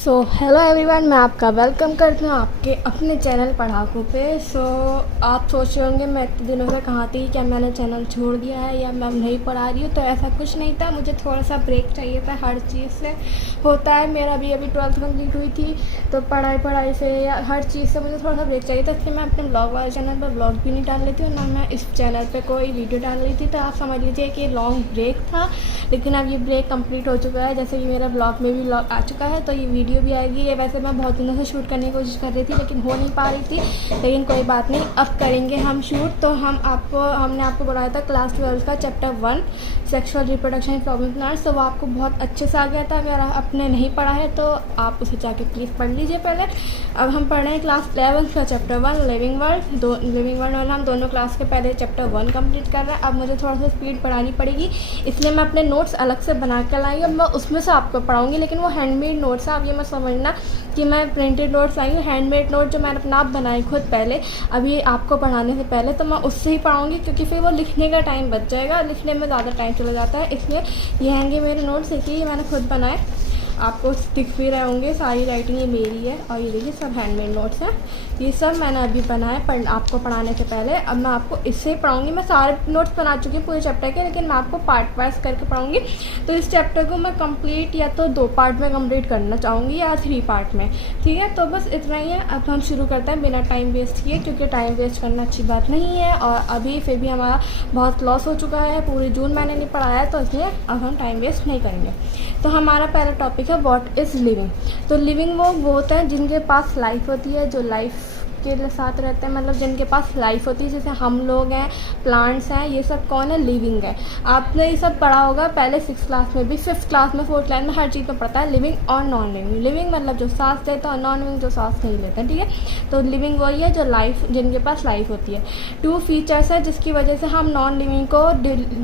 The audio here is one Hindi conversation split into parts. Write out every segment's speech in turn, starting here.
हेलो एवरीवन, मैं आपका वेलकम करती हूँ आपके अपने चैनल पढ़ाकू पे। आप सोच रहे होंगे मैं इतने दिनों से कहाँ थी, क्या मैंने चैनल छोड़ दिया है या मैं नहीं पढ़ा रही हूँ। तो ऐसा कुछ नहीं था, मुझे थोड़ा सा ब्रेक चाहिए था। हर चीज़ से होता है, मेरा भी अभी 12th कंप्लीट हुई थी, तो पढ़ाई से या हर चीज़ से मुझे थोड़ा सा ब्रेक चाहिए था। इसलिए मैं अपने ब्लॉग वाले चैनल पर ब्लॉग भी नहीं डाल रही थी और ना मैं इस चैनल पर कोई वीडियो डाल रही थी। तो आप समझ लीजिए कि लॉन्ग ब्रेक था, लेकिन अब ये ब्रेक कंप्लीट हो चुका है। जैसे कि मेरा ब्लॉग में भी ब्लॉग आ चुका है, तो ये वीडियो भी आएगी। ये वैसे मैं बहुत दिनों से शूट करने की कोशिश कर रही थी, लेकिन हो नहीं पा रही थी। लेकिन कोई बात नहीं, अब करेंगे हम शूट। तो हमने आपको पढ़ाया था क्लास 12 का chapter 1 sexual reproduction in problem plants. तो वो आपको बहुत अच्छे से आ गया था। अगर आपने नहीं पढ़ा है तो आप उसे जाके प्लीज़ पढ़ लीजिए पहले। अब हम पढ़ रहे हैं क्लास 11 का chapter 1 living world. Living world वाला हम दोनों क्लास के पहले चैप्टर 1 कंप्लीट कर रहे हैं। अब मुझे थोड़ा सा स्पीड बढ़ानी पड़ेगी, इसलिए मैं अपने नोट्स अलग से बना कर लाई और मैं उसमें से आपको पढ़ाऊँगी। लेकिन वो हैंडमेड नोट्स हैं, अब ये मैं समझना कि मैं प्रिंटेड नोट्स आई हूँ। हैंडमेड नोट जो मैंने अपना आप बनाई खुद पहले, अभी आपको पढ़ाने से पहले, तो मैं उससे ही पढ़ाऊँगी, क्योंकि फिर वो लिखने का टाइम बच जाएगा। लिखने में ज़्यादा टाइम चला जाता है, इसलिए ये हैंगे मेरे नोट्स। देखिए, मैंने खुद बनाए, आपको दिख भी रहे होंगे। सारी राइटिंग ये मेरी है और ये देखिए सब हैंडमेड नोट्स हैं। ये सब मैंने अभी बनाए आपको पढ़ाने से पहले। अब मैं आपको इससे ही पढ़ाऊँगी। मैं सारे नोट्स बना चुकी हूँ पूरे चैप्टर के, लेकिन मैं आपको पार्ट वाइज करके पढ़ाऊँगी। तो इस चैप्टर को मैं कंप्लीट या तो 2 पार्ट में कंप्लीट करना चाहूँगी या 3 पार्ट में, ठीक है। तो बस इतना ही है। अब हम शुरू करते हैं बिना टाइम वेस्ट किए, क्योंकि टाइम वेस्ट करना अच्छी बात नहीं है। और अभी फिर भी हमारा बहुत लॉस हो चुका है, पूरे जून मैंने नहीं पढ़ाया है, तो इसलिए अब हम टाइम वेस्ट नहीं करेंगे। तो हमारा पहला टॉपिक है व्हाट इज़ लिविंग। तो लिविंग वो होते हैं जिनके पास लाइफ होती है, जो लाइफ के साथ रहते हैं, मतलब जिनके पास लाइफ होती है। जैसे हम लोग हैं, प्लांट्स हैं, ये सब कौन है? लिविंग है। आपने ये सब पढ़ा होगा पहले 6th क्लास में भी, 5th क्लास में, 4th क्लास में, हर चीज़ में पढ़ता है लिविंग और नॉन लिविंग। लिविंग मतलब जो सांस लेता है और नॉन लिविंग जो सांस नहीं लेता है, ठीक है। तो लिविंग वही है जो लाइफ, जिनके पास लाइफ होती है। 2 फीचर्स है जिसकी वजह से हम नॉन लिविंग को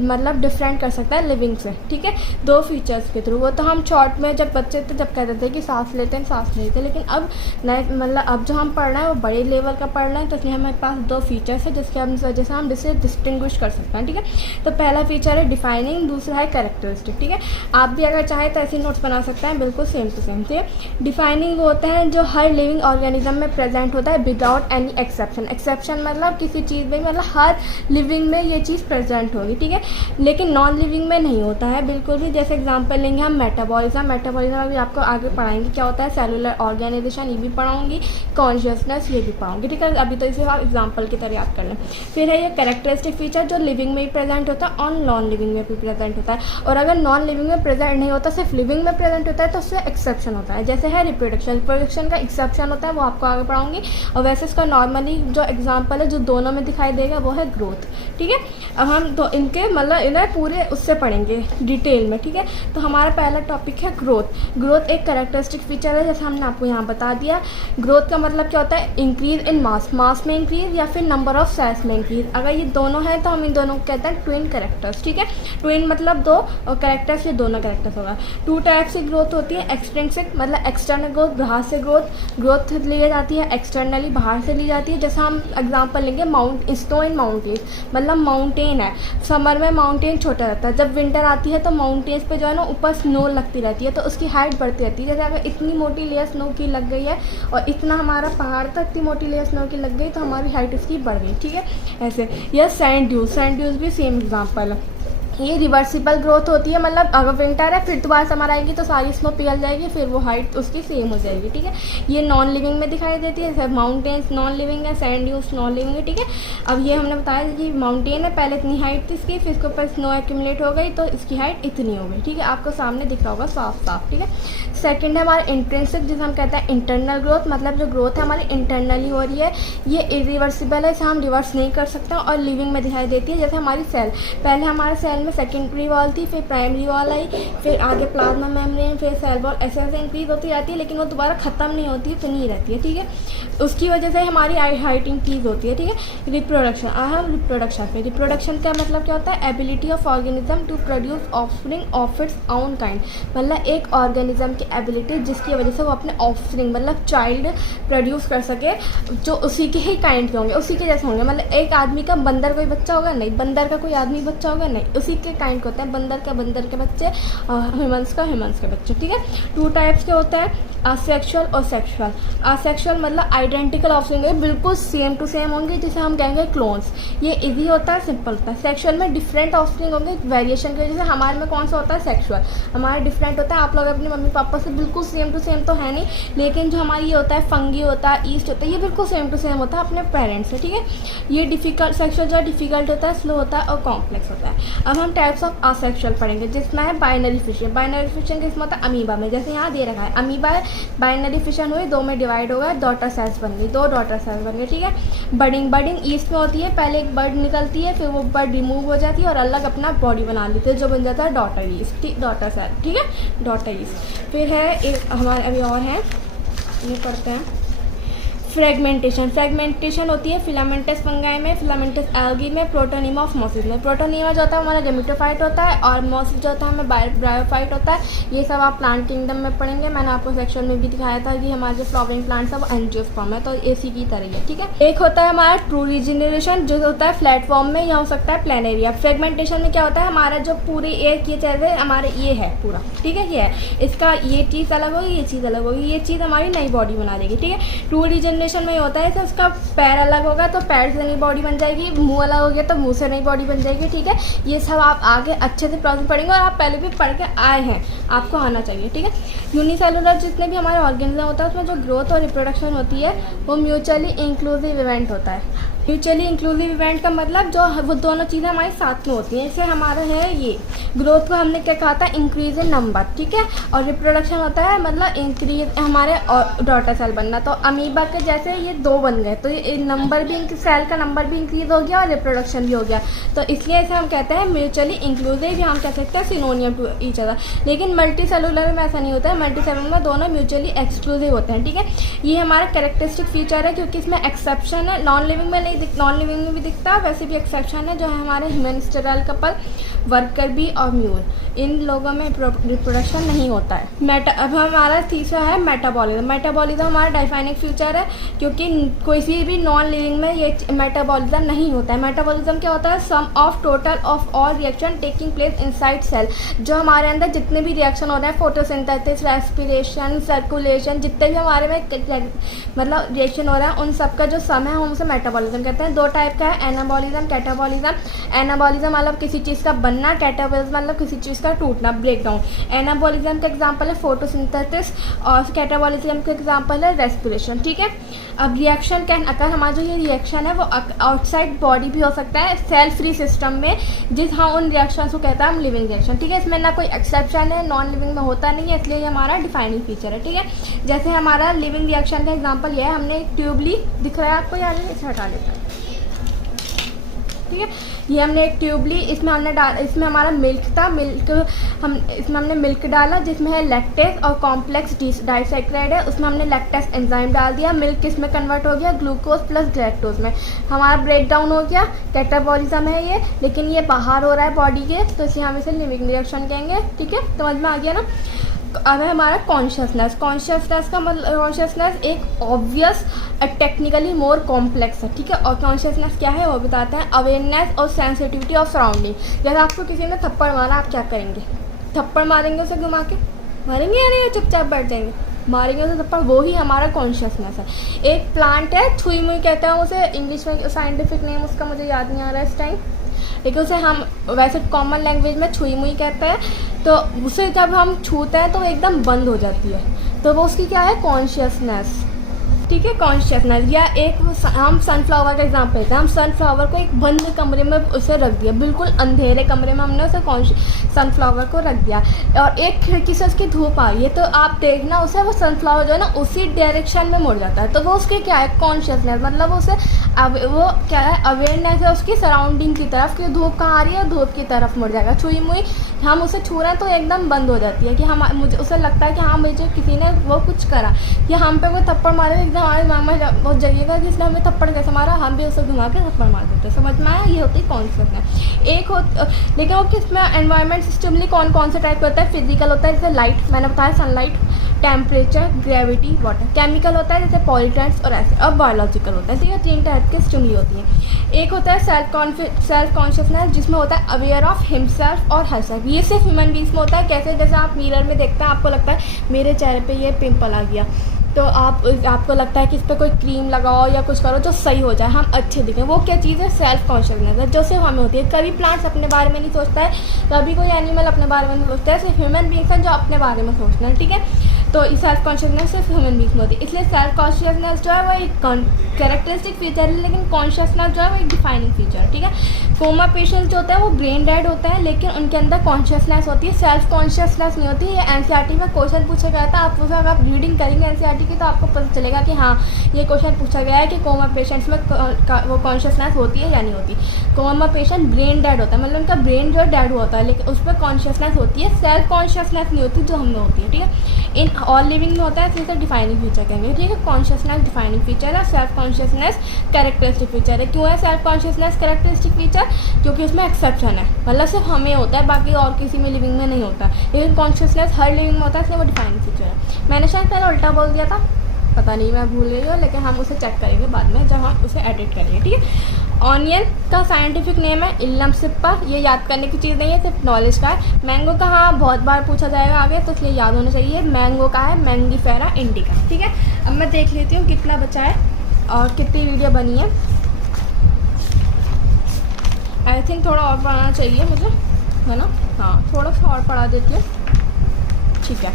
मतलब डिफरेंट कर सकते हैं लिविंग से, ठीक है। 2 फीचर्स के थ्रू। वो तो हम शॉर्ट में जब बच्चे थे जब कहते थे कि सांस लेते हैं सांस नहीं लेते, लेकिन अब नए मतलब अब जो हम पढ़ रहे हैं वो बड़े लेवल का पढ़ रहे हैं, तो इसलिए हमारे पास 2 फीचर्स है जिसके वजह से हम इसे डिस्टिंग्विश कर सकते हैं, ठीक है। तो पहला फीचर है डिफाइनिंग, दूसरा है कैरेक्टरिस्टिक, ठीक है। आप भी अगर चाहे तो ऐसे नोट्स बना सकते हैं, बिल्कुल सेम टू सेम, ठीक है। डिफाइनिंग वो होता है जो हर लिविंग ऑर्गेनिज्म में प्रेजेंट होता है विदाउट एनी एक्सेप्शन। एक्सेप्शन मतलब किसी चीज़ में, मतलब हर लिविंग में ये चीज़ प्रेजेंट होगी, ठीक है। लेकिन नॉन लिविंग में नहीं होता है बिल्कुल भी। जैसे एग्जाम्पल लेंगे हम मेटाबॉलिज्म। मेटाबॉलिज्म अभी आपको आगे पढ़ाएंगे क्या होता है। सेलुलर ऑर्गेनाइजेशन ये भी पढ़ाऊंगी, कॉन्शियसनेस ये भी पढ़ाऊंगी, ठीक है। अभी तो इसे आप एग्जाम्पल की तरह याद कर लें। फिर है ये कैरेक्टरिस्टिक फीचर जो लिविंग में भी प्रेजेंट होता है और नॉन लिविंग में भी प्रेजेंट होता है। और अगर नॉन लिविंग में प्रेजेंट नहीं होता, सिर्फ लिविंग में प्रेजेंट होता है, तो उससे एक्सेप्शन होता है। जैसे है रिप्रोडक्शन। रिप्रोडक्शन का एक्सेप्शन होता है, वो आपको आगे पढ़ाऊंगी। और वैसे इसका नॉर्मली जो एग्जाम्पल है जो दोनों में दिखाई देगा वो है ग्रोथ, ठीक है। अब हम तो इनके मतलब इन्हें पूरे उससे पढ़ेंगे डिटेल में, ठीक है। तो हमारा पहला टॉपिक है ग्रोथ। ग्रोथ एक कैरेक्टरिस्टिक फीचर है, जैसे हमने आपको यहाँ बता दिया। ग्रोथ का मतलब क्या होता है? इंक्रीज इन मास, मास में इंक्रीज या फिर नंबर ऑफ सेल्स में इंक्रीज। अगर ये दोनों हैं तो हम इन दोनों को कहते हैं ट्विन कैरेक्टर्स, ठीक है। ट्विन मतलब 2 और कैरेक्टर्स, ये दोनों कैरेक्टर्स होगा। 2 टाइप्स की ग्रोथ होती है। एक्सट्रिंसिक मतलब एक्सटर्नल ग्रोथ, बाहर से ग्रोथ ली जाती है। एक्सटर्नली बाहर से ली जाती है। जैसे हम एग्जाम्पल लेंगे स्नो इन माउंटेन्स, मतलब माउंटेन है, समर में माउंटेन छोटा रहता है, जब विंटर आती है तो माउंटेन्स पे जो है ना ऊपर स्नो लगती रहती है, तो उसकी हाइट बढ़ती रहती है। जैसे अगर इतनी मोटी लेयर स्नो की लग गई है और इतना हमारा पहाड़ था, इतनी मोटी लेयर स्नो की लग गई, तो हमारी हाइट उसकी बढ़ गई, ठीक है। ऐसे यह सैंड ड्यूज भी सेम एग्जाम्पल है। ये रिवर्सिबल ग्रोथ होती है, मतलब अगर विंटर है फिर दोबारा समर आएगी तो सारी स्नो पिघल जाएगी, फिर वो हाइट उसकी सेम हो जाएगी, ठीक है। ये नॉन लिविंग में दिखाई देती है। जैसे माउंटेन्स नॉन लिविंग है, सैंड ड्यूज नॉन लिविंग है, ठीक है। अब ये हमने बताया कि माउंटेन है, पहले इतनी हाइट थी इसकी, फिर इसके ऊपर स्नो एक्यूमुलेट हो गई तो इसकी हाइट इतनी हो गई, ठीक है। आपको सामने दिख रहा होगा साफ साफ, ठीक है। सेकेंड है हमारा इंट्रिंसिक, जिसे हम कहते हैं इंटरनल ग्रोथ। मतलब जो ग्रोथ है हमारी इंटरनली हो रही है, ये इरिवर्सिबल है, इसे हम रिवर्स नहीं कर सकते और लिविंग में दिखाई देती है। जैसे हमारी सेल, पहले हमारे सेल में सेकेंडरी वॉल थी, फिर प्राइमरी वॉल आई, फिर आगे प्लाज्मा मेम्ब्रेन, फिर सेल वॉल, ऐसे ऐसे इंक्रीज होती रहती है, लेकिन वो दोबारा ख़त्म नहीं होती, इतनी ही रहती है, ठीक है। उसकी वजह से हमारी हाइट इंक्रीज होती है, ठीक है। रिप्रोडक्शन, हम रिप्रोडक्शन पे, रिप्रोडक्शन का मतलब क्या होता है? Ability of organism to produce offspring of its own kind. मतलब एक ऑर्गेनिज्म की एबिलिटी जिसकी वजह से वो अपने ऑफस्प्रिंग मतलब चाइल्ड प्रोड्यूस कर सके जो उसी के ही काइंड के होंगे, उसी के जैसे होंगे। मतलब एक आदमी का बंदर कोई बच्चा होगा नहीं, बंदर का कोई आदमी बच्चा होगा नहीं, उसी के काइंड के होते हैं, बंदर के बच्चे और ह्यूमंस के बच्चे, ठीक है। 2 टाइप्स के होते हैं, असेक्सुअल और सेक्सुअल। असेक्सुअल मतलब आइडेंटिकल ऑफस्प्रिंग होंगे, बिल्कुल सेम टू सेम होंगे, जिसे हम कहेंगे क्लोन्स। ये इजी होता है, सिंपल होता है। सेक्सुअल में डिफरेंट ऑफस्प्रिंग होंगे वेरिएशन की वजह से। हमारे में कौन सा होता है, सेक्सुअल, हमारा डिफरेंट होता है। आप लोग अपने मम्मी पापा से बिल्कुल सेम टू सेम तो है नहीं, लेकिन जो हमारी ये होता है फंगी होता है, ईस्ट होता है, ये बिल्कुल सेम टू सेम होता है अपने पेरेंट्स से, ठीक है। ये डिफिकल्ट सेक्सुअल जो डिफिकल्ट होता है, स्लो होता है और कॉम्प्लेक्स होता है। अब हम टाइप्स ऑफ असेक्सुअल पढ़ेंगे, जिसमें है बाइनरी फिशन। बाइनरी फिशन किसमें होता है, अमीबा में, जैसे यहाँ दे रखा है अमीबा है, बाइनरी फिशन हुई, 2 में डिवाइड होगा, डॉटर सेल्स बन गई, 2 डॉटर सेल्स बन गई, ठीक है। बर्डिंग ईस्ट में होती है, पहले एक बर्ड निकलती है, फिर वो बर्ड रिमूव हो जाती है और अलग अपना बॉडी बना लेते हैं, जो बन जाता है डॉटर ईस्ट, ठीक, डॉटर सेल, ठीक है, डॉटर ईस्ट। फिर है एक हमारे अभी और है, ये पढ़ते हैं फ्रेगमेंटेशन होती है फिलामेंटस फंगाई में, फिलामेंटस एल्गी में, प्रोटोनिमा ऑफ मोसिस में। प्रोटोनिमा जो होता है हमारा गेमेटोफाइट होता है और मोसिस जो होता है हमें ब्रायोफाइट होता है। ये सब आप प्लांट किंगडम में पढ़ेंगे, मैंने आपको सेक्शन में भी दिखाया था कि हमारे जो फ्लावरिंग प्लांट्स है वो एंजियोस्पर्म है, तो एसी की तरह है, ठीक है। एक होता है हमारा ट्रू रीजनरेशन, जो होता है फ्लैट फॉर्म में, या हो सकता है प्लेन एरिया। फ्रेगमेंटेशन में क्या होता है, हमारा जो पूरी एक ये चीज़ है, हमारे ये है पूरा, ठीक है, ये है, इसका ये चीज़ अलग होगी, ये चीज़ अलग होगी, ये चीज़ हमारी नई बॉडी बना देगी, ठीक है। ट्रू रीजनरेशन में होता है उसका पैर अलग होगा तो पैर से नई बॉडी बन जाएगी, मुंह अलग हो गया तो मुंह से नई बॉडी बन जाएगी, ठीक है। ये सब आप आगे अच्छे से प्रोसेस पढ़ेंगे और आप पहले भी पढ़ के आए हैं, आपको आना चाहिए, ठीक है। यूनिसेलुलर जितने भी हमारे ऑर्गेनिज्म होता है उसमें जो ग्रोथ और रिप्रोडक्शन होती है वो म्यूचुअली इंक्लूसिव इवेंट होता है। म्यूचुअली इंक्लूसिव इवेंट का मतलब जो वो दोनों चीज़ें हमारे साथ में होती हैं। इससे हमारा है ये ग्रोथ को हमने क्या कहा था, इंक्रीज इन नंबर, ठीक है, और रिप्रोडक्शन होता है मतलब इंक्रीज हमारे डॉटर सेल बनना। तो अमीबा के जैसे ये 2 बन गए तो ये नंबर भी, सेल का नंबर भी इंक्रीज हो गया और रिप्रोडक्शन भी हो गया, तो इसलिए इसे हम कहते हैं म्यूचुअली इंक्लूसिव, या हम कह सकते हैं सिनोनियम टू ईच अदर। लेकिन मल्टी सेलुलर में ऐसा नहीं होता है, मल्टी सेलुलर में दोनों म्यूचुअली एक्सक्लूसिव होते हैं, ठीक है। ये हमारा कैरेक्टरिस्टिक फीचर है क्योंकि इसमें एक्सेप्शन है, नॉन लिविंग में नहीं, नॉन लिविंग में भी दिखता है, वैसे भी एक्सेप्शन है, जो है हमारे human sterile couple, worker bee और म्यूल, इन लोगों में रिप्रोडक्शन नहीं होता है। अब हमारा तीसरा है मेटाबॉलिज्म। मेटाबॉलिज्म हमारा डिफाइनिंग फीचर है क्योंकि किसी भी नॉन लिविंग में ये मेटाबॉलिज्म नहीं होता है। मेटाबॉलिज्म क्या होता है, sum of total of all reaction taking place inside cell. जो हमारे अंदर जितने भी रिएक्शन हो रहे हैं, फोटोसिंथेसिस, रेस्पिरेशन, सर्कुलेशन, जितने भी हमारे में मतलब रिएक्शन हो रहा है उन सब का जो सम है हम उसे मेटाबॉलिज्म कहते हैं। 2 टाइप का है, एनाबॉलिज्म, कैटाबॉलिज्म। एनाबॉलिज्म मतलब किसी चीज़ का बनना, कैटाबॉलिज्म मतलब किसी चीज़ का टूटना, ब्रेकडाउन। एनाबॉलिज्म का एग्जांपल है फोटोसिंथेसिस और कैटाबॉलिज्म का एग्जांपल है रेस्पिरेशन, ठीक है। अब रिएक्शन कैन अकर, हमारा जो ये रिएक्शन है वो आउटसाइड बॉडी भी हो सकता है, सेल फ्री सिस्टम में, जिस हाँ उन रिएक्शन को कहता है हम लिविंग रिएक्शन, ठीक है। इसमें ना कोई एक्सेप्शन है, नॉन लिविंग में होता नहीं है, इसलिए ये हमारा डिफाइनिंग फीचर है, ठीक है। जैसे हमारा लिविंग रिएक्शन का एग्जांपल ये है, हमने एक ट्यूब ली, दिख रहा है आपको, यार इसे हटा लेते हैं, ठीक है। ये हमने एक ट्यूब ली, इसमें हमने इसमें हमारा मिल्क था, इसमें हमने मिल्क डाला जिसमें है लैक्टेस और कॉम्प्लेक्स डाइसैक्राइड है, उसमें हमने लैक्टेस एंजाइम डाल दिया, मिल्क किसमें कन्वर्ट हो गया, ग्लूकोज प्लस गैलेक्टोज में, हमारा ब्रेक डाउन हो गया, कैटाबॉलिज्म है ये, लेकिन ये बाहर हो रहा है बॉडी के, तो इसे हम इसे लिविंग रिएक्शन कहेंगे, ठीक है, समझ में आ गया ना। अब है हमारा कॉन्शियसनेस का मतलब, कॉन्शियसनेस एक ऑब्वियस टेक्निकली मोर कॉम्प्लेक्स है, ठीक है। और कॉन्शियसनेस क्या है वो बताते हैं, अवेयरनेस और सेंसिटिविटी ऑफ सराउंडिंग। जैसे आपको किसी ने थप्पड़ मारा, आप क्या करेंगे, थप्पड़ मारेंगे उसे घुमा के, मारेंगे या नहीं, चुपचाप बैठ जाएंगे, मारेंगे उसे थप्पड़, वो ही हमारा कॉन्शियसनेस है। एक प्लांट है, छुई मुई कहते हैं उसे, इंग्लिश में साइंटिफिक नेम उसका मुझे याद नहीं आ रहा है इस टाइम, लेकिन उसे हम वैसे कॉमन लैंग्वेज में छुई मुई कहते हैं। तो उसे जब हम छूते हैं तो एकदम बंद हो जाती है, तो वो उसकी क्या है, कॉन्शियसनेस, ठीक है, कॉन्शियसनेस। या एक हम सनफ्लावर का एग्जांपल लेते हैं, हम सनफ्लावर को एक बंद कमरे में उसे रख दिया, बिल्कुल अंधेरे कमरे में हमने उसे सनफ्लावर को रख दिया, और एक खिड़की से उसकी धूप आ रही है, तो आप देखना उसे वो सनफ्लावर जो है ना उसी डायरेक्शन में मुड़ जाता है, तो वो उसकी क्या है, कॉन्शियसनेस, मतलब उसे वो क्या है, अवेयरनेस है उसकी सराउंडिंग की तरफ कि धूप कहाँ आ रही है, धूप की तरफ मुड़ जाएगा। छुई मुई हम उसे छू रहे हैं तो एकदम बंद हो जाती है कि हम मुझे उसे लगता है कि हाँ मुझे किसी ने वो कुछ करा, या हम पे कोई थप्पड़ मारे, एकदम हमारे दिमाग में बहुत जगेगा कि इसने हमें थप्पड़ कैसे मारा, हम भी उसे घुमा के थप्पड़ मार देते हैं, समझ में आया। ये होती है कॉन्शियसनेस। एक लेकिन वो किसमें एनवायरमेंट सिस्टमली कौन कौन से टाइप का होता है, फिजिकल होता है, जैसे लाइट, मैंने बताया sunlight, temperature, gravity, water. Chemical होता है जैसे पॉल्यूटेंट्स और एसिड, और बायोलॉजिकल होता है। ठीक है, 3 टाइप की स्टिमुली होती हैं। एक होता है सेल्फ कॉन्शियसनेस, जिसमें होता है अवेयर ऑफ हिमसेल्फ और हरसेल्फ। ये सिर्फ ह्यूमन बींग्स में होता है। कैसे? जैसे आप मिरर में देखते हैं, आपको लगता है मेरे चेहरे पे ये पिंपल आ गया, तो आपको लगता है कि इस पर कोई क्रीम लगाओ या कुछ करो जो सही हो जाए, हम अच्छे दिखें। वो क्या चीज़ है? सेल्फ कॉन्शियसनेस है, जो सिर्फ हमें होती है। कभी प्लांट्स अपने बारे में नहीं सोचता है, कभी कोई एनिमल अपने बारे में नहीं सोचता है, सिर्फ ह्यूमन बींग्स हैं जो अपने बारे में सोचते हैं। ठीक है, तो इस सेल्फ कॉन्शियसनेस सिर्फ ह्यूमन बींग्स में होती है। इसलिए सेल्फ कॉन्शियसनेस जो है वो एक कैरेक्टरिस्टिक फीचर है, लेकिन कॉन्शियसनेस जो है वो एक डिफाइनिंग फीचर है। ठीक है, कोमा पेशेंट जो होता है वो ब्रेन डेड होता है, लेकिन उनके अंदर कॉन्शियसनेस होती है, सेल्फ कॉन्शियसनेस नहीं होती। ये एनसीईआरटी में क्वेश्चन पूछा गया था। आप अगर आप रीडिंग करेंगे एनसीईआरटी की तो आपको पता चलेगा कि हाँ, ये क्वेश्चन पूछा गया है कि कोमा पेशेंट्स में वो कॉन्शियसनेस होती है या नहीं होती। कोमा पेशेंट ब्रेन डेड होता है, मतलब उनका ब्रेन जो डेड होता है, लेकिन उस पर कॉन्शियसनेस होती है, सेल्फ कॉन्शियसनेस नहीं होती जो हमें होती है। ठीक है, इन ऑल लिविंग में होता है, इसलिए डिफाइनिंग फीचर कहेंगे। ठीक है, कॉन्शियसनेस डिफाइनिंग फीचर है, सेल्फ कॉन्शियसनेस कैरेक्टरिस्टिक फीचर है। क्यों है सेल्फ कॉन्शियसनेस कैरेक्टरिस्टिक फीचर? क्योंकि उसमें एक्सेप्शन है, मतलब सिर्फ हमें होता है, बाकी और किसी में लिविंग में नहीं होता। लेकिन कॉन्शियसनेस हर लिविंग में होता है, इसलिए वो डिफाइनिंग फीचर है। मैंने शायद पहले उल्टा बोल दिया था, पता नहीं, मैं भूल रही हूँ, लेकिन हम उसे चेक करेंगे बाद में जब हम उसे एडिट करेंगे। ठीक है, ऑनियन का साइंटिफिक नेम है इल्लम सिप्पा। ये याद करने की चीज़ नहीं है, सिर्फ नॉलेज का है। मैंगो का हाँ बहुत बार पूछा जाएगा आगे, तो इसलिए याद होना चाहिए। मैंगो का है मैंगीफेरा इंडिका। ठीक है, अब मैं देख लेती हूँ कितना बचा है और कितनी वीडियो बनी है। आई थिंक थोड़ा और पढ़ाना चाहिए मुझे, है ना? हाँ, थोड़ा सा और पढ़ा देती हूँ। ठीक है,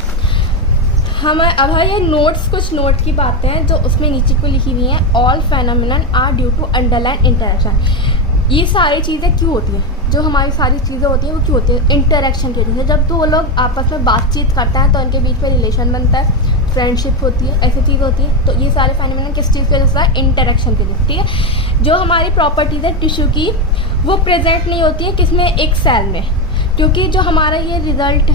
हम अब है ये नोट्स, कुछ नोट की बातें हैं जो उसमें नीचे को लिखी हुई हैं। All phenomenon are due to underline interaction. ये सारी चीज़ें क्यों होती हैं? जो हमारी सारी चीज़ें होती हैं वो क्यों होती है? इंटरेक्शन की वजह से। जब दो लोग आपस में बातचीत करते हैं तो उनके बीच में रिलेशन बनता है, फ्रेंडशिप होती है, ऐसी चीज़ होती है। तो ये सारे फेनोमेनन किस चीज़ की वजह से है? इंटरेक्शन की वजह से। ठीक है, जो हमारी प्रॉपर्टीज़ है टिश्यू की, वो प्रेजेंट नहीं होती है किसमें? एक सेल में। क्योंकि जो हमारा ये रिजल्ट,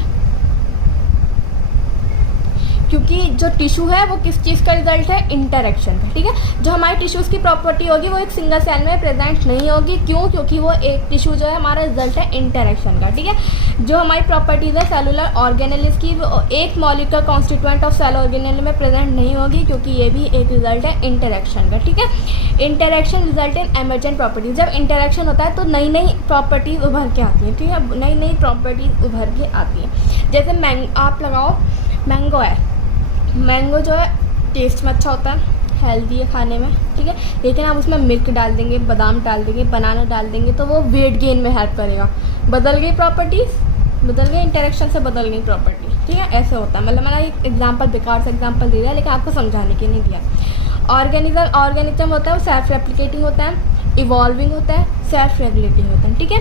क्योंकि जो टिश्यू है वो किस चीज़ का रिजल्ट है? इंटरेक्शन का। ठीक है, जो हमारे टिश्यूज़ की प्रॉपर्टी होगी वो एक सिंगल सेल में प्रेजेंट नहीं होगी। क्यों? क्योंकि वो एक टिश्यू जो है हमारा रिजल्ट है इंटरेक्शन का। ठीक है, जो हमारी प्रॉपर्टीज़ है सेलुलर ऑर्गेनेल्स की, वो एक molecular constituent of cell organelle में प्रेजेंट नहीं होगी, क्योंकि ये भी एक रिजल्ट है इंटरेक्शन का। ठीक है, interaction result in emergent properties. जब इंटरेक्शन होता है तो नई नई प्रॉपर्टीज़ उभर के आती हैं। ठीक है, नई नई प्रॉपर्टीज़ उभर के आती हैं। जैसे आप लगाओ मैंगो है, मैंगो जो है टेस्ट में अच्छा होता है, हेल्दी है खाने में। ठीक है, लेकिन आप उसमें मिल्क डाल देंगे, बादाम डाल देंगे, बनाना डाल देंगे तो वो वेट गेन में हेल्प करेगा। बदल गई प्रॉपर्टीज़, बदल गई, इंटरेक्शन से बदल गई प्रॉपर्टी। ठीक है, ऐसे होता है। मतलब मैंने एक एग्जांपल, बेकार से एग्जांपल दे दिया, लेकिन आपको समझाने के नहीं दिया। ऑर्गेनिज्म होता है वो सेल्फ रेप्लिकेटिंग होता है, इवॉल्विंग होता है, सेल्फ रेगुलेटिंग होता है। ठीक है,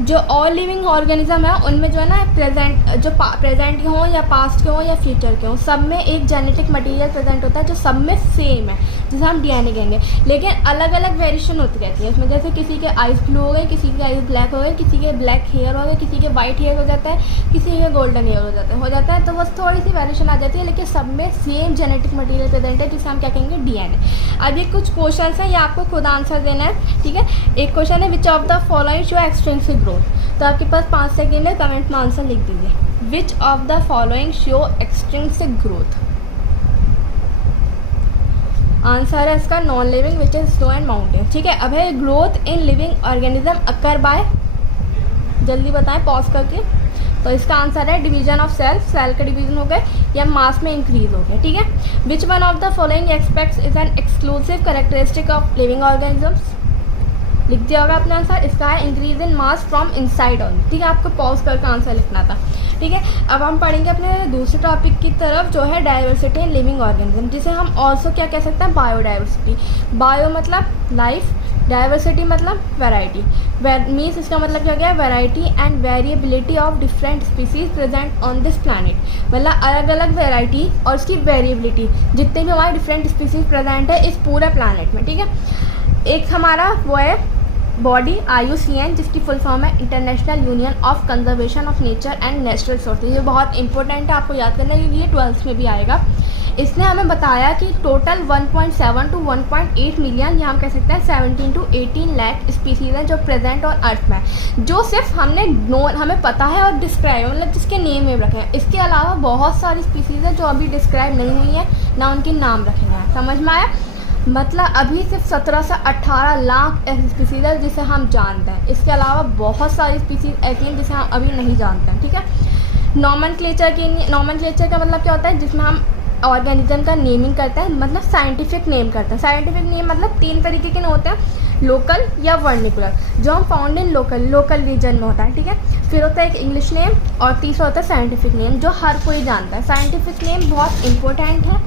जो ऑल लिविंग ऑर्गेनिज्म है उनमें जो है ना प्रेजेंट के हों या पास्ट के हों या फ्यूचर के हों, सब में एक जेनेटिक मटेरियल प्रेजेंट होता है जो सब में सेम है, जिसे हम डीएनए कहेंगे। लेकिन अलग अलग वेरिएशन होती रहती है इसमें। जैसे किसी के आइज ब्लू हो गए, किसी के आइज ब्लैक हो गए, किसी के ब्लैक हेयर हो गए, किसी के वाइट हेयर हो जाता है, किसी के गोल्डन हेयर हो जाता है। तो बस थोड़ी सी वेरिएशन आ जाती है, लेकिन सब में सेम जेनेटिक मटेरियल प्रेजेंट है, जिसे हम क्या कहेंगे? डीएनए। अब ये कुछ क्वेश्चन हैं, ये आपको खुद आंसर देना है। ठीक है, एक क्वेश्चन है which of the following show extrinsic growth. तो आपके पास 5 सेकेंड है, कमेंट में आंसर लिख दीजिए। Which of the following show extrinsic growth. Answer है इसका non living which is snow and mountain. ठीक है, अब है growth in living organism occur by, जल्दी बताएं पॉज करके। तो इसका आंसर है डिवीजन ऑफ सेल, सेल का डिवीजन हो गए या मास में इंक्रीज हो गया। ठीक है, which one of the following aspects is an exclusive characteristic of living organisms. लिख दिया होगा आपने आंसर। इसका है increase in mass from inside on. ठीक है, आपको पॉज करके आंसर लिखना था। ठीक है, अब हम पढ़ेंगे अपने दूसरे टॉपिक की तरफ, जो है डाइवर्सिटी इन लिविंग ऑर्गेनिज्म, जिसे हम ऑल्सो क्या कह सकते हैं? बायोडाइवर्सिटी। बायो मतलब लाइफ, डाइवर्सिटी मतलब वैरायटी। मीन्स इसका मतलब क्या गया? Variety and variability of different species present on this planet. मतलब अलग अलग वैरायटी और उसकी वेरिएबिलिटी, जितने भी हमारे डिफरेंट स्पीसीज प्रेजेंट है इस पूरे प्लानट में। ठीक है, एक हमारा वो है बॉडी IUCN, जिसकी फुल फॉर्म है international union of conservation of nature and natural resources. ये बहुत इंपॉर्टेंट है, आपको याद करना है क्योंकि ये 12th में भी आएगा। इसने हमें बताया कि टोटल 1.7 to 1.8 मिलियन, या हम कह सकते हैं 17 to 18 लाख स्पीसीज़ हैं जो प्रेजेंट और अर्थ में, जो सिर्फ हमें पता है और डिस्क्राइब, मतलब जिसके नेम वेम रखे हैं। इसके अलावा बहुत सारी स्पीसीज़ हैं जो अभी डिस्क्राइब नहीं हुई हैं, ना उनके नाम रखे गए हैं। समझ में आया? मतलब अभी सिर्फ 17 से 18 लाख ऐसी स्पीसीज़ है जिसे हम जानते हैं। इसके अलावा बहुत सारी स्पीसीज़ ऐसी हैं जिसे हम अभी नहीं जानते हैं। ठीक है, नॉमेनक्लेचर का मतलब क्या होता है, जिसमें हम ऑर्गेनिज्म का नेमिंग करते हैं, मतलब साइंटिफिक नेम करते हैं। साइंटिफिक नेम मतलब 3 तरीके के होते हैं, लोकल या वर्निकुलर, जो हम फाउंड इन लोकल रीजन में होता है। ठीक है, फिर होता है एक इंग्लिश नेम, और तीसरा होता है साइंटिफिक नेम, जो हर कोई जानता है। साइंटिफिक नेम बहुत इंपॉर्टेंट है,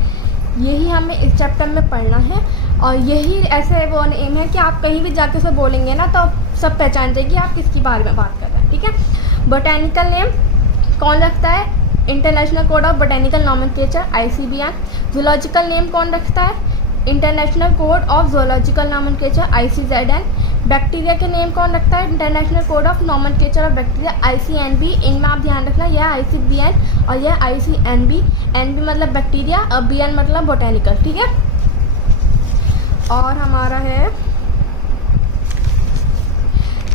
यही हमें इस चैप्टर में पढ़ना है, और यही ऐसे वो नेम है कि आप कहीं भी जाके उसे बोलेंगे ना तो सब पहचान जाएगी आप किसकी बारे में बात कर रहे हैं। ठीक है, बोटेनिकल नेम कौन रखता है? International code of botanical nomenclature ICBN। Zoological name कौन रखता है? International code of zoological nomenclature ICZN। Bacteria के नेम कौन रखता है? International code of nomenclature of bacteria ICNB। इनमें आप ध्यान रखना, यह ICBN और यह ICNB। NB मतलब बैक्टीरिया और BN मतलब बोटेनिकल। ठीक है, और हमारा है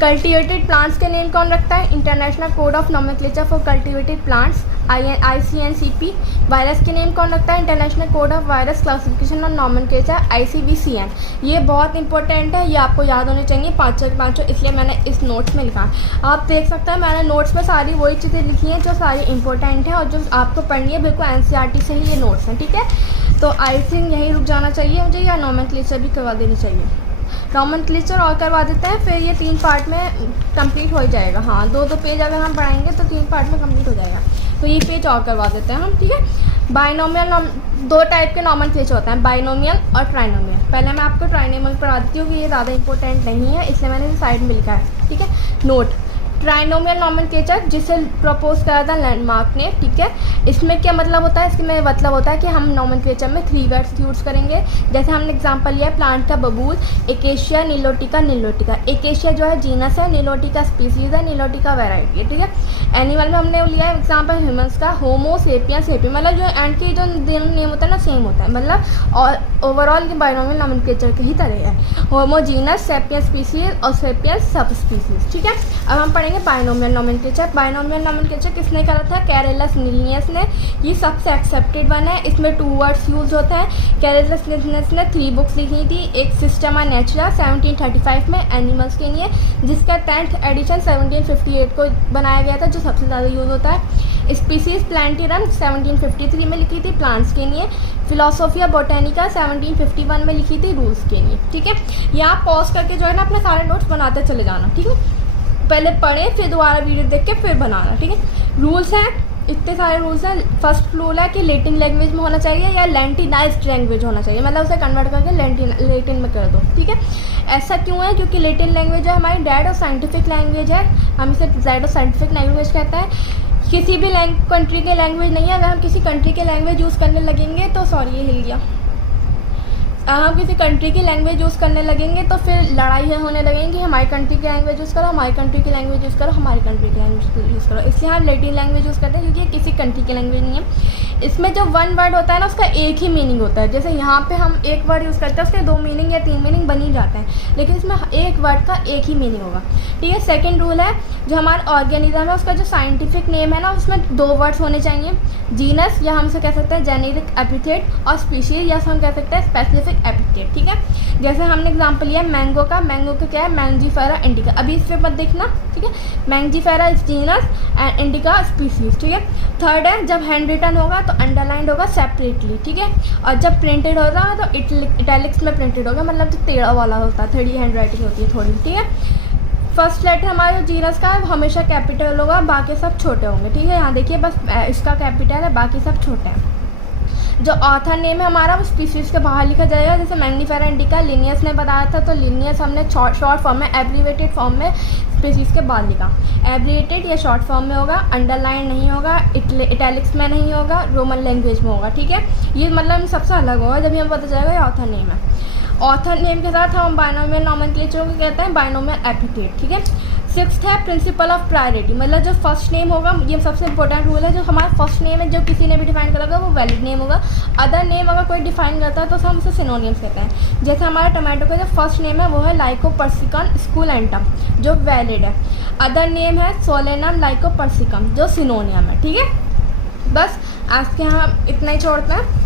कल्टिवेटेड प्लांट्स के नेम कौन रखता है? International code of nomenclature for cultivated plants ICNCP। Virus के नेम कौन रखता है? International code of virus classification और नॉमेनक्लेचर ICVCN। ये बहुत इंपॉर्टेंट है, ये आपको याद होने चाहिए पाँचों, इसलिए मैंने इस नोट्स में लिखा है। आप देख सकते हैं मैंने नोट्स में सारी वही चीज़ें लिखी हैं जो सारी इंपॉर्टेंट है और जो आपको पढ़नी है। बिल्कुल NCERT से ही ये नोट्स हैं। ठीक है, तो आई थिंक यहीं रुक जाना चाहिए मुझे, या नॉमेनक्लेचर भी करवा देनी चाहिए। नॉमेनक्लेचर और करवा देते हैं, फिर ये 3 पार्ट में कंप्लीट हो जाएगा। हाँ, 2 पेज अगर हम पढ़ाएंगे तो 3 पार्ट में कंप्लीट हो जाएगा, तो ये पेज और करवा देते हैं हम। ठीक है, बाइनोमियल 2 टाइप के नॉमेनक्लेचर होते हैं, बाइनोमियल और ट्राइनोमियल। पहले मैं आपको ट्राइनोमियल पढ़ा देती हूँ कि ये ज़्यादा इंपॉर्टेंट नहीं है, इसलिए मैंने साइड में लिखा है। ठीक है, नोट ट्राइनोमियल नॉमेनक्लेचर जिसे प्रपोज करा था लैंडमार्क ने। ठीक है, इसमें क्या मतलब होता है? इसमें मतलब होता है कि हम नॉमेनक्लेचर में 3 वर्ड्स यूज़ करेंगे। जैसे हमने एग्जांपल लिया प्लांट का बबूल, एकेशिया निलोटिका। एकेशिया जो है जीनस है, निलोटिका स्पीसीज है, निलोटिका वैरायटी है। ठीक है, एनिमल में हमने लिया एग्जाम्पल ह्यूमंस का, होमो सेपियंस सेपियन, मतलब जो एंड के जो नेम होता है ना सेम होता है, मतलब और ओवरऑल के बाइनोमियल नॉमेनक्लेचर के ही तरह है। होमोजीनस, सेपियंस स्पीसीज और सेपियंस सब स्पीसीज। ठीक है, अब हम पढ़ेंगे बाइनोमियल नॉमेनक्लेचर। बाइनोमियल नॉमेनक्लेचर किसने करा था? कैरेलस लिनियस ने। ये सबसे एक्सेप्टेड वन है, इसमें 2 वर्ड्स यूज होते हैं। कैरेलस लिनियस ने 3 बुक्स लिखी थी, एक सिस्टमा नेचुरा 1735 में एनिमल्स के लिए, जिसका 10th एडिशन 1758 को बनाया गया था, जो सबसे ज़्यादा यूज होता है। स्पीसीज प्लांटिरम 1753 में लिखी थी प्लांट्स के लिए। फिलोसोफिया बोटेनिका 1751 में लिखी थी रूल्स के लिए। ठीक है, ये आप पॉज करके जो है ना अपने सारे नोट्स बनाते चले जाना। ठीक है, पहले पढ़ें फिर दोबारा वीडियो देख के फिर बनाना। ठीक है, रूल्स हैं, इतने सारे रूल्स हैं। फर्स्ट रूल है कि लैटिन लैंग्वेज में होना चाहिए या लैटिनाइज्ड लैंग्वेज होना चाहिए, मतलब उसे कन्वर्ट करके लैटिन में कर दो। ठीक है, ऐसा क्यों है? क्योंकि लैटिन लैंग्वेज है हमारी डेड और साइंटिफिक लैंग्वेज है, हम इसे डेड और साइंटिफिक लैंग्वेज कहते हैं। किसी भी कंट्री के लैंग्वेज नहीं है। अगर हम किसी कंट्री के लैंग्वेज यूज़ करने लगेंगे तो सॉरी ये हिल गया, हम किसी कंट्री की लैंग्वेज यूज़ करने लगेंगे तो फिर लड़ाई होने लगेंगी, हमारी कंट्री की लैंग्वेज यूज़ करो, हमारी कंट्री की लैंग्वेज यूज़ करो, हमारी कंट्री की लैंग्वेज यूज़ करो। इसलिए हम लैटिन लैंग्वेज यूज़ करते हैं क्योंकि ये किसी कंट्री की लैंग्वेज नहीं है। इसमें जो 1 वर्ड होता है ना उसका एक ही मीनिंग होता है। जैसे यहाँ पे हम 1 वर्ड यूज़ करते हैं उसके 2 मीनिंग या 3 मीनिंग बन ही जाते हैं, लेकिन इसमें 1 वर्ड का एक ही मीनिंग होगा। ठीक है, सेकेंड रूल है जो हमारा ऑर्गेनिज्म है उसका जो साइंटिफिक नेम है ना उसमें 2 वर्ड्स होने चाहिए, जीनस या हम उसे कह सकते हैं जेनेरिक एपिथेट, और स्पीशीज या हम कह सकते हैं स्पेसिफिक एपिथेट। ठीक है, जैसे हमने एग्जांपल लिया मैंगो का क्या है? Mangifera indica. अभी इस पे मत देखना। ठीक है, Mangifera is genus and indica species. ठीक है, थर्ड है जब हैंड रिटन होगा तो अंडरलाइंड होगा सेपरेटली। ठीक है, और जब प्रिंटेड होगा तो इटैलिक्स में प्रिंटेड होगा, मतलब जो टेढ़ा वाला होता है, थोड़ी हैंड राइटिंग होती है थोड़ी। ठीक है, फर्स्ट लेटर हमारे जीनस का हमेशा कैपिटल होगा, बाकी सब छोटे होंगे। ठीक है, यहाँ देखिए बस इसका कैपिटल है, बाकी सब छोटे हैं। जो ऑथर नेम है हमारा वो स्पीशीज़ के बाहर लिखा जाएगा। जैसे मैंगनीफेरा इंडिका लिनियस ने बताया था, तो लिनियस हमने शॉर्ट फॉर्म में एब्रीवेटेड फॉर्म में स्पीशीज़ के बाद लिखा। एब्रीवेटेड या शॉर्ट फॉर्म में होगा, अंडरलाइन नहीं होगा, इटैलिक्स में नहीं होगा, रोमन लैंग्वेज में होगा। ठीक है, ये मतलब सबसे अलग होगा जब हमें पता चलेगा ये ऑथर नेम है। ऑथर नेम के साथ हम बाइनोमियल नॉमेनक्लेचर को कहते हैं बाइनोमियल एपिथेट, ठीक है। 6th है प्रिंसिपल ऑफ प्रायोरिटी, मतलब जो फर्स्ट नेम होगा, ये सबसे इंपॉर्टेंट रूल है, जो हमारा फर्स्ट नेम है जो किसी ने भी डिफाइन करा था वो वैलिड नेम होगा। अदर नेम अगर कोई डिफाइन करता है तो हम उसे सिनोनिम्स कहते हैं। जैसे हमारा टोमेटो का जो फर्स्ट नेम है वो है लाइकोपर्सिकम स्कूलेंटम, जो वैलिड है। अदर नेम है सोलेनम लाइकोपर्सिकम, जो सिनोनियम है, ठीक है। बस आज के यहाँ इतना ही छोड़ते हैं,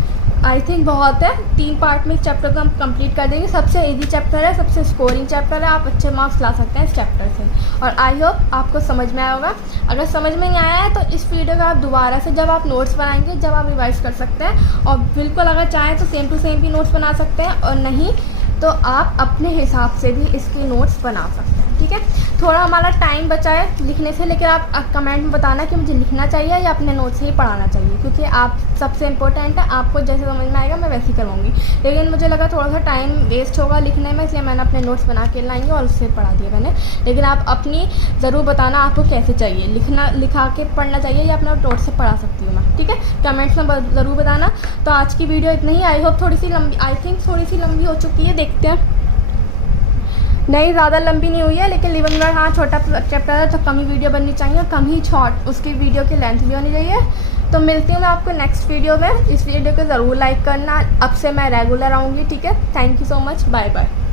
आई थिंक बहुत है। 3 पार्ट में इस चैप्टर को हम कंप्लीट कर देंगे। सबसे इजी चैप्टर है, सबसे स्कोरिंग चैप्टर है, आप अच्छे मार्क्स ला सकते हैं इस चैप्टर से। और आई होप आपको समझ में आया होगा। अगर समझ में नहीं आया है तो इस वीडियो का आप दोबारा से जब आप नोट्स बनाएंगे, जब आप रिवाइज कर सकते हैं, और बिल्कुल अगर चाहें तो सेम टू सेम भी नोट्स बना सकते हैं, और नहीं तो आप अपने हिसाब से भी इसके नोट्स बना सकते हैं, ठीक है। थोड़ा हमारा टाइम बचा है लिखने से, लेकिन आप कमेंट में बताना कि मुझे लिखना चाहिए या अपने नोट्स से ही पढ़ाना चाहिए, क्योंकि आप सबसे इम्पोर्टेंट है। आपको जैसे समझ में आएगा मैं वैसे ही करवाऊँगी, लेकिन मुझे लगा थोड़ा सा टाइम वेस्ट होगा लिखने में, इसलिए मैंने अपने नोट्स बना के लाएंगे और उससे पढ़ा दिया मैंने। लेकिन आप अपनी ज़रूर बताना आपको कैसे चाहिए, लिखा के पढ़ना चाहिए या अपना नोट्स से पढ़ा सकती हूँ मैं, ठीक है। कमेंट्स में ज़रूर बताना। तो आज की वीडियो इतना ही, आई होप थोड़ी सी लंबी, आई थिंक थोड़ी सी लंबी हो चुकी है, देखते हैं। नहीं, ज़्यादा लंबी नहीं हुई है, लेकिन लिविंग गार्ड हाँ छोटा चैप्टर है तो कम ही वीडियो बननी चाहिए, कम ही शॉर्ट उसकी वीडियो की लेंथ भी होनी चाहिए। तो मिलती हूँ मैं आपको नेक्स्ट वीडियो में। इस वीडियो को ज़रूर लाइक करना, अब से मैं रेगुलर आऊँगी, ठीक है। Thank you so much, bye bye.